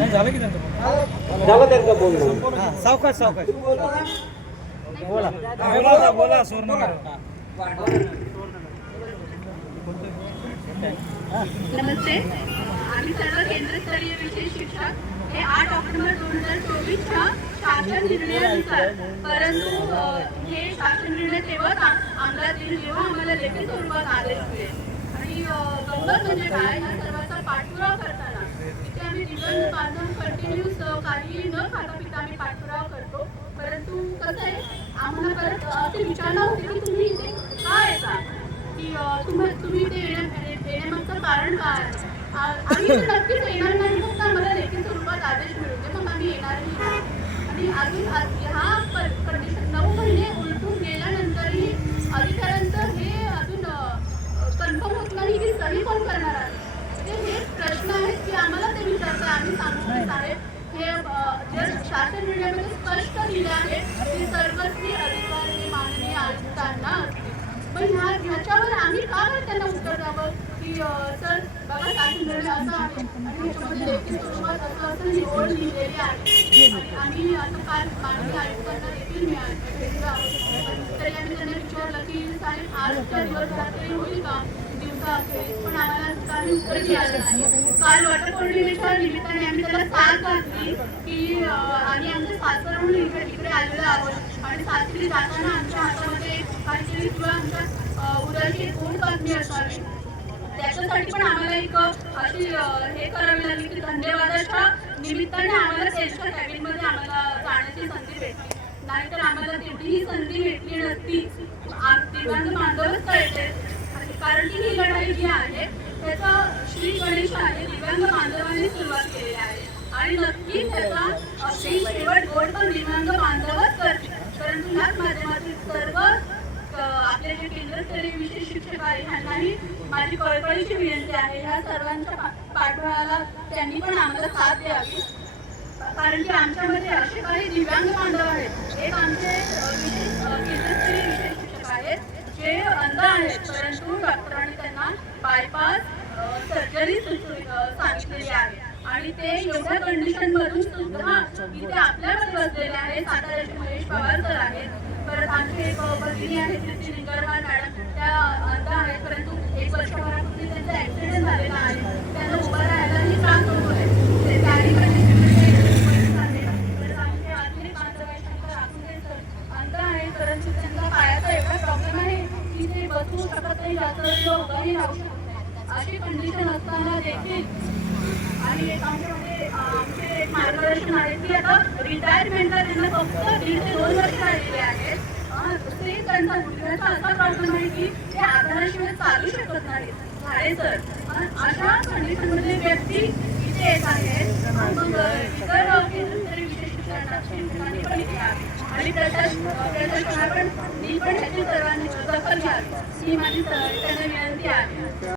नाही झालं की त्यांचं बोलणं? झालं त्यांचं बोलणं. सावकाश सावकाश. बोला. बोला बोला सुवर्ण मॅडम. नमस्ते. आम्ही सर्व केंद्रस्तरीय विशेष शिक्षक हे आठ ऑक्टोबर दोन हजार चोवीसच्या शासन निर्णयानुसार परंतु हे शासन निर्णय तेव्हाच अंमलात येईल जेव्हा आम्हाला लेखी स्वरूपात आदेश मिळेल आणि गंमत म्हणजे काय? कारण आम्ही कंटिन्यूस काही न खाता पिता आम्ही पाठपुरावा करतो. परंतु कसं आहे आम्हाला परत अ, विचारलं विचारणा की तुम्ही इथे का येता? की अ, तुम्ही तुम्ही ते येण्या- येण्यामागचं कारण काय आम्ही नक्कीच येणार नाही फक्त आम्हाला लेखी स्वरूपात आदेश मिळून दे मग आम्ही येणारही नाही आणि अजून आ- ह्या कंडिशन नऊ महिने उलटून गेल्यानंतरही अधिकाऱ्यांचं हे अजून कन्फर्म होत नाही की सही कोण करणार आहे म्हणजे हे प्रश्न आहेत की आम्हाला ते हे जे शासन निर्णयामध्ये स्पष्ट दिले आहे की सर्वस्वी अधिकार हे माननीय आयुक्तांना असतील. पण ह्या ह्याच्यावर आम्ही का बरं त्यांना उत्तर द्यावं की सर बघा शासन निर्णय असा आहे आणि ह्याच्यामध्ये लेखी स्वरूपात असं असं निवड लिहिलेली आहे. असं काल माननीय आयुक्तांना देखील मिळालं. भेटलो तरी आम्ही त्यांना विचारलं की साहेब आजच्या दिवस रात्री होईल का? दिवसा असेल पण आम्हाला काही उत्तर मिळालं नाही काल वटपौर्णिमेच्या निमित्ताने आम्ही त्याला साथ घातली की आम्ही आणि सासर म्हणून इकडे इकडे आलेलो आहोत आणि सासरी जाताना आमच्या हातामध्ये काहीतरी किंवा आमच्या उदरची कोण एक बातमी असावी त्याच्यासाठी पण आम्हाला एक अशी हे करावी लागली की धन्यवादाच्या निमित्ताने आम्हाला त्यांच्या कॅबिनमध्ये आम्हाला जाण्याची संधी भेटली नाहीतर आम्हाला तेवढीही संधी भेटली नसती आ- दिव्यांग बांधवच कळते कारण की ही लढाई जी आहे त्याचा श्री गणेश आहे दिव्यांग बांधवांनी सुरुवात केलेली आहे. आणि नक्कीच त्याचा श्री शेवट गोड पण दिव्यांग बांधवच करते. परंतु ह्याच माध्यमातून सर्व आपले जे केंद्रस्तरीय विशेष शिक्षक आहे ह्यांनाही माझी कळकळीची विनंती आहे. ह्या सर्वांच्या पाठबळाला त्यांनी पण आम्हाला साथ द्यावी. कारण की आमच्यामध्ये असे काही दिव्यांग बांधव आहेत. एक आमचे विशेष केंद्र केंद्रस्तरीय विशेष शिक्षक आहेत जे अंध आहेत. परंतु डॉक्टरांनी त्यांना बायपास सर्जरी सांगितलेली आहे. आणि ते एवढ्या कंडिशन मधून सुद्धा इथे आपल्यावर बसलेले आहेत. साताऱ्याचे महेश पवार सर आहेत. परत आमचे एक भगिनी आहे मॅडम. त्या अंध आहेत. परंतु एक वर्षभरापूर्वी त्यांचा ऍक्सिडेंट झालेला आहे त्यांना उभं राहायलाही त्रास होतोय ते त्याही कंडिशन परत आमचे अजून एक बांधव आहे शंकर आकुंडे सर अंध आहे परंतु त्यांचा पायाचा एवढा प्रॉब्लेम आहे की ते बसू शकत नाही जास्त वेळ म्हणजे उभाही राहू शकत नाही. अशी कंडिशन असताना देखील आणि एक आमच्यामध्ये आमचे एक मार्गदर्शन आहे की आता रिटायरमेंटला त्यांना फक्त दीड ते दोन वर्ष राहिलेले आहेत. ते त्यांचा गुडघ्याचा असा प्रॉब्लेम आहे की ते आधाराशिवाय चालू शकत नाही झाडे सर अं, अशा कंडिशनमधले व्यक्ती इथे येत आहेत. मग इतर विशेष ठिकाणी पण इथे आहे आणि प्रशासन प्रशासनाला पण मी पण ह्याची सर्वांनी दखल घ्यावी ही माझी स- त्यांना विनंती आहे